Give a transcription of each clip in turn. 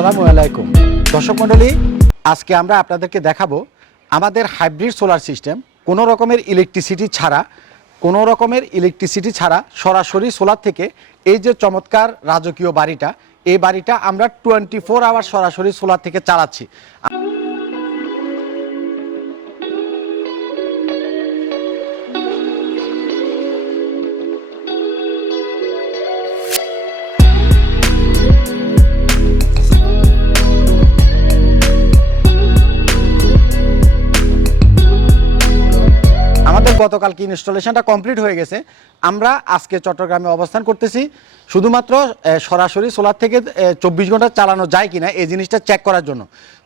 আসসালামু আলাইকুম। দর্শক মণ্ডলী, আজকে আমরা আপনাদেরকে দেখাবো আমাদের হাইব্রিড সোলার সিস্টেম। কোনো রকমের ইলেকট্রিসিটি ছাড়া, কোনো রকমের ইলেকট্রিসিটি ছাড়া সরাসরি সোলার থেকে এই যে চমৎকার রাজকীয় বাড়িটা, এই বাড়িটা আমরা টোয়েন্টি ফোর আওয়ার সরাসরি সোলার থেকে চালাচ্ছি। গতকালকে ইনস্টলেশনটা কমপ্লিট হয়ে গেছে, আমরা আজকে চট্টগ্রামে অবস্থান করতেছি। শুধুমাত্র সরাসরি সোলার থেকে চব্বিশ ঘণ্টা চালানো যায় কিনা, এই জিনিসটা চেক করার জন্য।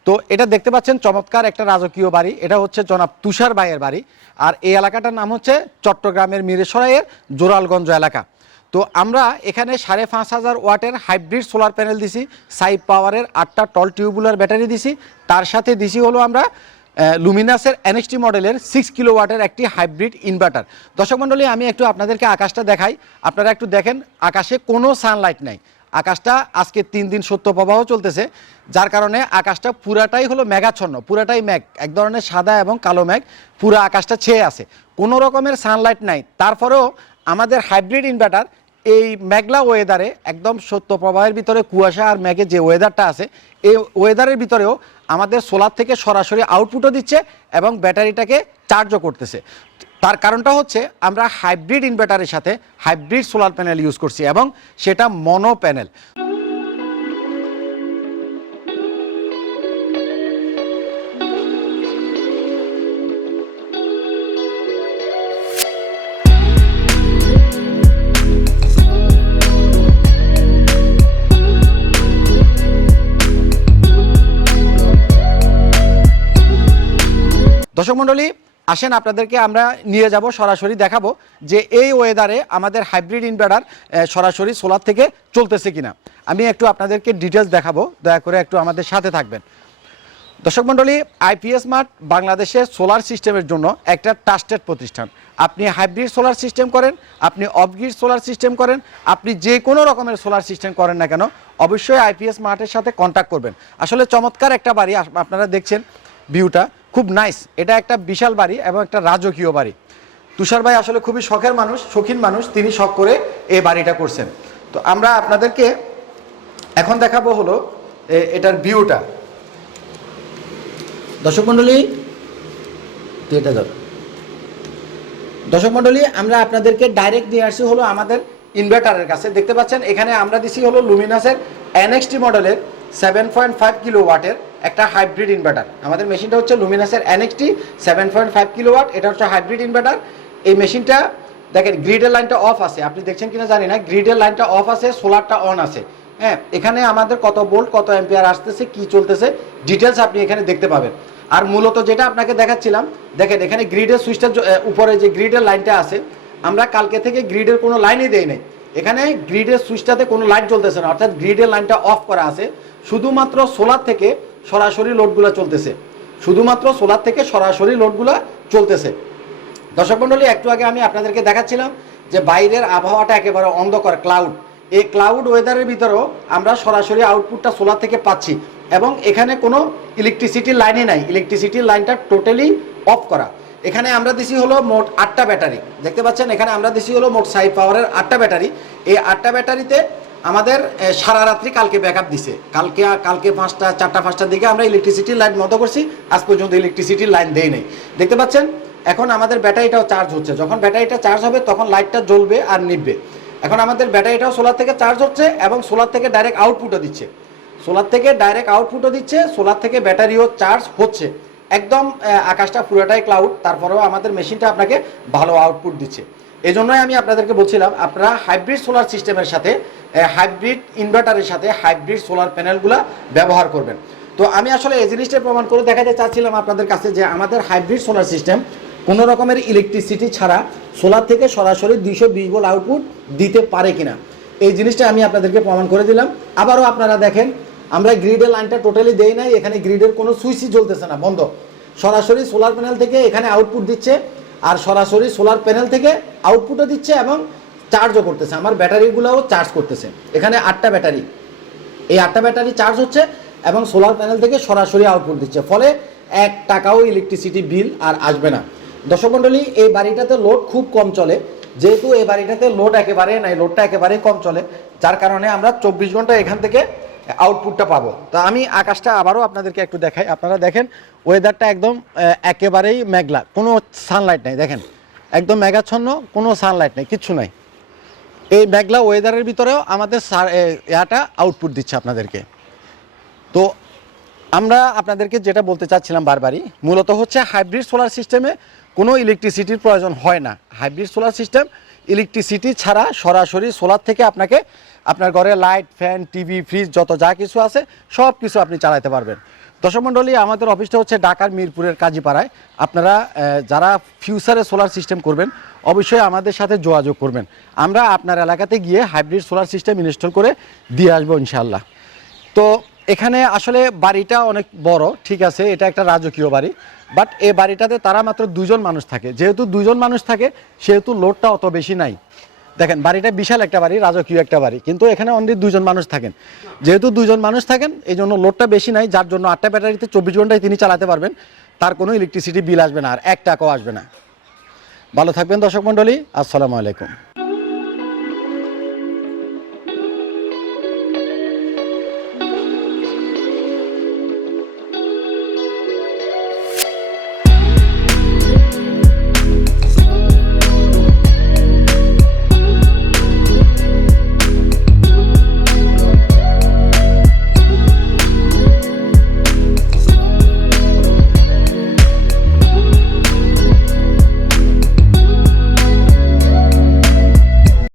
তো এটা দেখতে পাচ্ছেন, চমৎকার একটা রাজকীয় বাড়ি। এটা হচ্ছে জনাব তুষার বাইয়ের বাড়ি। আর এই এলাকাটার নাম হচ্ছে চট্টগ্রামের মিরেসরাইয়ের জোরালগঞ্জ এলাকা। তো আমরা এখানে সাড়ে পাঁচ হাজার ওয়াটের হাইব্রিড সোলার প্যানেল দিছি, সাইপ পাওয়ারের আটটা টল টিউবুলার ব্যাটারি দিছি, তার সাথে দিছি হলো আমরা লুমিনাসের এনএক্সটি মডেলের সিক্স কিলো ওয়াটের একটি হাইব্রিড ইনভার্টার দর্শক মণ্ডলী, আমি একটু আপনাদেরকে আকাশটা দেখাই। আপনারা একটু দেখেন, আকাশে কোনো সানলাইট নাই। আকাশটা আজকে তিন দিন সত্য প্রবাহ চলতেছে, যার কারণে আকাশটা পুরাটাই হলো মেঘাচ্ছন্ন, পুরাটাই মেঘ, এক ধরনের সাদা এবং কালো মেঘ, পুরো আকাশটা ছেয়ে আছে। কোনো রকমের সানলাইট নাই। তারপরেও আমাদের হাইব্রিড ইনভার্টার এই মেঘলা ওয়েদারে একদম সত্য প্রবাহের ভিতরে কুয়াশা আর মেঘের যে ওয়েদারটা আছে, এই ওয়েদারের ভিতরেও আমাদের সোলার থেকে সরাসরি আউটপুটও দিচ্ছে এবং ব্যাটারিটাকে চার্জও করতেছে। তার কারণটা হচ্ছে আমরা হাইব্রিড ইনভার্টারের সাথে হাইব্রিড সোলার প্যানেল ইউজ করছি এবং সেটা মনো প্যানেল দর্শক মণ্ডলী, আসেন আপনাদেরকে আমরা নিয়ে যাব, সরাসরি দেখাবো যে এই ওয়েদারে আমাদের হাইব্রিড ইনভার্টার সরাসরি সোলার থেকে চলতেছে কিনা। আমি একটু আপনাদেরকে ডিটেলস দেখাবো, দয়া করে একটু আমাদের সাথে থাকবেন। দর্শক মণ্ডলী আইপিএস মার্ট বাংলাদেশের সোলার সিস্টেমের জন্য একটা ট্রাস্টেড প্রতিষ্ঠান। আপনি হাইব্রিড সোলার সিস্টেম করেন, আপনি অফগ্রিড সোলার সিস্টেম করেন, আপনি যে কোনো রকমের সোলার সিস্টেম করেন না কেন, অবশ্যই আইপিএস মার্টের সাথে কন্ট্যাক্ট করবেন। আসলে চমৎকার একটা বাড়ি আপনারা দেখছেন ভিউটা খুব নাইস এটা একটা বিশাল বাড়ি এবং একটা রাজকীয় বাড়ি। তুষার ভাই আসলে খুবই শখের মানুষ, শৌখিন মানুষ, তিনি শখ করে এই বাড়িটা করছেন। তো আমরা আপনাদেরকে এখন দেখাবো হলো এটার ভিউটা দর্শক মণ্ডলী এটা ধর। দর্শক মণ্ডলী, আমরা আপনাদেরকে ডাইরেক্ট নিয়ে আসছি হলো আমাদের ইনভার্টারের কাছে। দেখতে পাচ্ছেন, এখানে আমরা দিছি হলো লুমিনাসের এনএক্সটি মডেলের সেভেন পয়েন্ট ফাইভ কিলো ওয়াটের একটা হাইব্রিড ইনভার্টার আমাদের মেশিনটা হচ্ছে লুমিনাসের NXT seven point five kilo watt এটা হচ্ছে হাইব্রিড ইনভার্টার এই মেশিনটা দেখেন গ্রিডের লাইনটা অফ আছে। আপনি দেখছেন কিনা জানি না গ্রিডের লাইনটা অফ আছে সোলারটা অন আছে। হ্যাঁ এখানে আমাদের কত ভোল্ট কত অ্যাম্পিয়ার আসতেছে, কি চলতেছে ডিটেলস আপনি এখানে দেখতে পাবেন। আর মূলত যেটা আপনাকে দেখাচ্ছিলাম, দেখেন, এখানে গ্রিডের সুইচটার উপরে যে গ্রিডের লাইনটা আছে, আমরা কালকে থেকে গ্রিডের কোনো লাইনই দেই নাই। এখানে গ্রিডের সুইচটাতে কোনো লাইট জ্বলতেছে না, অর্থাৎ গ্রিডের লাইনটা অফ করা আছে। শুধুমাত্র সোলার থেকে সরাসরি লোডগুলো চলতেছে। শুধুমাত্র সোলার থেকে সরাসরি লোডগুলো চলতেছে। দর্শক মণ্ডলী একটু আগে আমি আপনাদেরকে দেখাচ্ছিলাম যে বাইরের আবহাওয়াটা একেবারে অন্ধকার ক্লাউড এই ক্লাউড ওয়েদারের ভিতরেও আমরা সরাসরি আউটপুটটা সোলার থেকে পাচ্ছি এবং এখানে কোনো ইলেকট্রিসিটির লাইনই নাই। ইলেকট্রিসিটির লাইনটা টোটালি অফ করা। এখানে আমরা দিছি হলো মোট আটটা ব্যাটারি। দেখতে পাচ্ছেন, এখানে আমরা দিছি হলো মোট সাই পাওয়ারের আটটা ব্যাটারি। এই আটটা ব্যাটারিতে আমাদের সারা রাত্রি কালকে ব্যাকআপ দিছে। কালকে কালকে পাঁচটা, চারটা, পাঁচটার দিকে আমরা ইলেকট্রিসিটির লাইন বন্ধ করছি। আজ পর্যন্ত ইলেকট্রিসিটির লাইন দেই নেই। দেখতে পাচ্ছেন, এখন আমাদের ব্যাটারিটাও চার্জ হচ্ছে। যখন ব্যাটারিটা চার্জ হবে, তখন লাইটটা জ্বলবে আর নিববে এখন আমাদের ব্যাটারিটাও সোলার থেকে চার্জ হচ্ছে এবং সোলার থেকে ডাইরেক্ট আউটপুটও দিচ্ছে। সোলার থেকে ডাইরেক্ট আউটপুটও দিচ্ছে সোলার থেকে ব্যাটারিও চার্জ হচ্ছে। একদম আকাশটা পুরোটাই ক্লাউড তারপরেও আমাদের মেশিনটা আপনাকে ভালো আউটপুট দিচ্ছে। এই জন্যই আমি আপনাদেরকে বলছিলাম, আপনারা হাইব্রিড সোলার সিস্টেমের সাথে হাইব্রিড ইনভার্টারের সাথে হাইব্রিড সোলার প্যানেলগুলো ব্যবহার করবেন। তো আমি আসলে এই জিনিসটা প্রমাণ করে দেখাতে চাচ্ছিলাম আপনাদের কাছে যে আমাদের হাইব্রিড সোলার সিস্টেম কোনো রকমের ইলেকট্রিসিটি ছাড়া সোলার থেকে সরাসরি দুইশো বিশ ভোল্ট আউটপুট দিতে পারে কিনা। এই জিনিসটা আমি আপনাদেরকে প্রমাণ করে দিলাম। আবারও আপনারা দেখেন আমরা গ্রিডের লাইনটা টোটালি দেই নাই, এখানে গ্রিডের কোনো সুইচই জ্বলতেছে না, বন্ধ। সরাসরি সোলার প্যানেল থেকে এখানে আউটপুট দিচ্ছে, আর সরাসরি সোলার প্যানেল থেকে আউটপুটও দিচ্ছে এবং চার্জও করতেছে। আমার ব্যাটারিগুলোও চার্জ করতেছে। এখানে আটটা ব্যাটারি এই আটটা ব্যাটারি চার্জ হচ্ছে এবং সোলার প্যানেল থেকে সরাসরি আউটপুট দিচ্ছে। ফলে এক টাকাও ইলেকট্রিসিটি বিল আর আসবে না। দর্শক মণ্ডলী এই বাড়িটাতে লোড খুব কম চলে। যেহেতু এই বাড়িটাতে লোড একেবারে নাই লোডটা একেবারে কম চলে। যার কারণে আমরা চব্বিশ ঘণ্টা এখান থেকে আউটপুটটা পাবো। তো আমি আকাশটা আবারও আপনাদেরকে একটু দেখাই। আপনারা দেখেন ওয়েদারটা একদম একেবারেই মেঘলা। কোনো সানলাইট নাই, দেখেন। একদম মেঘাচ্ছন্ন, কোনো সানলাইট নেই, কিচ্ছু নাই। এই মেঘলা ওয়েদারের ভিতরেও আমাদের ইয়াটা আউটপুট দিচ্ছে আপনাদেরকে। তো আমরা আপনাদেরকে যেটা বলতে চাচ্ছিলাম বারবারই, মূলত হচ্ছে হাইব্রিড সোলার সিস্টেমে কোনো ইলেকট্রিসিটির প্রয়োজন হয় না। হাইব্রিড সোলার সিস্টেম ইলেকট্রিসিটি ছাড়া সরাসরি সোলার থেকে আপনাকে আপনার ঘরে লাইট ফ্যান টিভি ফ্রিজ যত যা কিছু আছে সব কিছু আপনি চালাতে পারবেন। দর্শক মণ্ডলী, আমাদের অফিসটা হচ্ছে ঢাকার মিরপুরের কাজীপাড়ায়। আপনারা যারা ফিউচারে সোলার সিস্টেম করবেন, অবশ্যই আমাদের সাথে যোগাযোগ করবেন। আমরা আপনার এলাকাতে গিয়ে হাইব্রিড সোলার সিস্টেম ইনস্টল করে দিয়ে আসব ইনশাল্লাহ তো এখানে আসলে বাড়িটা অনেক বড়, ঠিক আছে, এটা একটা রাজকীয় বাড়ি বাট এই বাড়িটাতে তারা মাত্র দুজন মানুষ থাকে। যেহেতু দুজন মানুষ থাকে, সেহেতু লোডটা অত বেশি নাই। দেখেন, বাড়িটা বিশাল একটা বাড়ি, রাজকীয় একটা বাড়ি, কিন্তু এখানে অনলি দুজন মানুষ থাকেন। যেহেতু দুজন মানুষ থাকেন এই জন্য লোডটা বেশি নাই, যার জন্য আটটা ব্যাটারিতে চব্বিশ ঘন্টায় তিনি চালাতে পারবেন, তার কোনো ইলেকট্রিসিটি বিল আসবে না, আর এক টাকাও আসবে না। ভালো থাকবেন দর্শক মণ্ডলী, আসসালামু আলাইকুম।